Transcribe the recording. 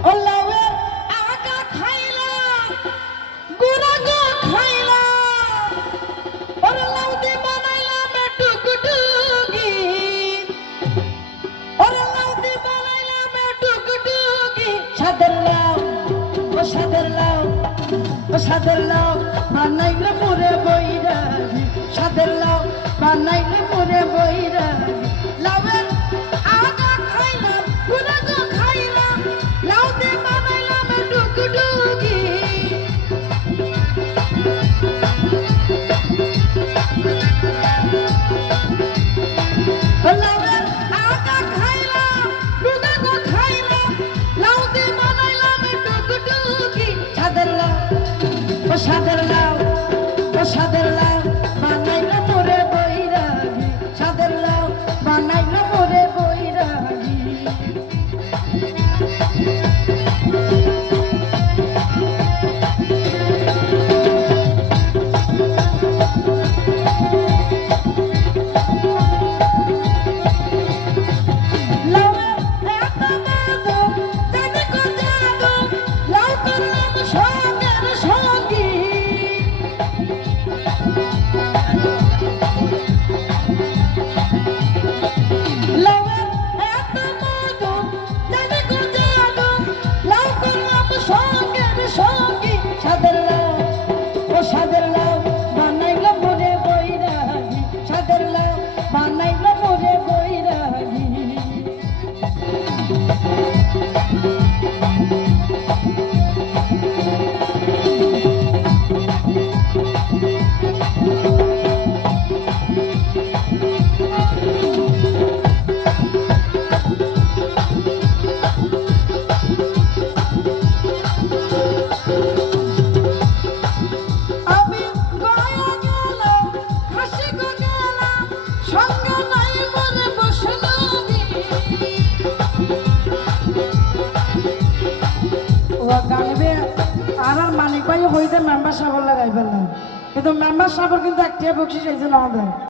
ও লাউয়ের আগা খাইলা গুড়া গো খাইলা ওরে লাউ দি বানাইলাম টুকটুকি ওরে লাউ দি বানাইলাম টুকটুকি সাদের লাউ ও সাদের লাউ ও সাদের লাউ বানাইলে মোরে বৈরাগী সাদের লাউ বানাইলে মোরে বৈরাগী লাউয়ের আগা খাইলাম গুড়া গো খাইলাম লাউ দি বানাইলাম টুকটুকি লাউয়ের আগা খাইলাম গুড়া গো খাইলাম লাউ দি বানাইলাম টুকটুকি সাদের লাউ ও সাদের লাউ ও সাদের লাউ বানাইলে মোরে বৈরাগী সাদের লাউ বানাইলে মোরে বৈরাগী লাউয়ের এত মধু জানি কো জাদু লাউ করলাম সঙ্গের সঙ্গী লাউয়ের এত মধু জানি কো জাদু লাউ করলাম সঙ্গের সঙ্গী সাদের লাউ ও সাদের লাউ বানাইলো মোরে বৈরাগী সাদের লাউ বানাইলো মোরে বৈরাগী আমি গয়া গেলাম হাসি গো গেলাম সঙ্গে নাই মনে বসলামি ও গাইবে আর মানিক ভাই হইতে মেম্বার সাহেব লাগাই ফেললাম কিন্তু মেম্বার সাহেবের কিন্তু একটা বকশিস এই যে না দেয়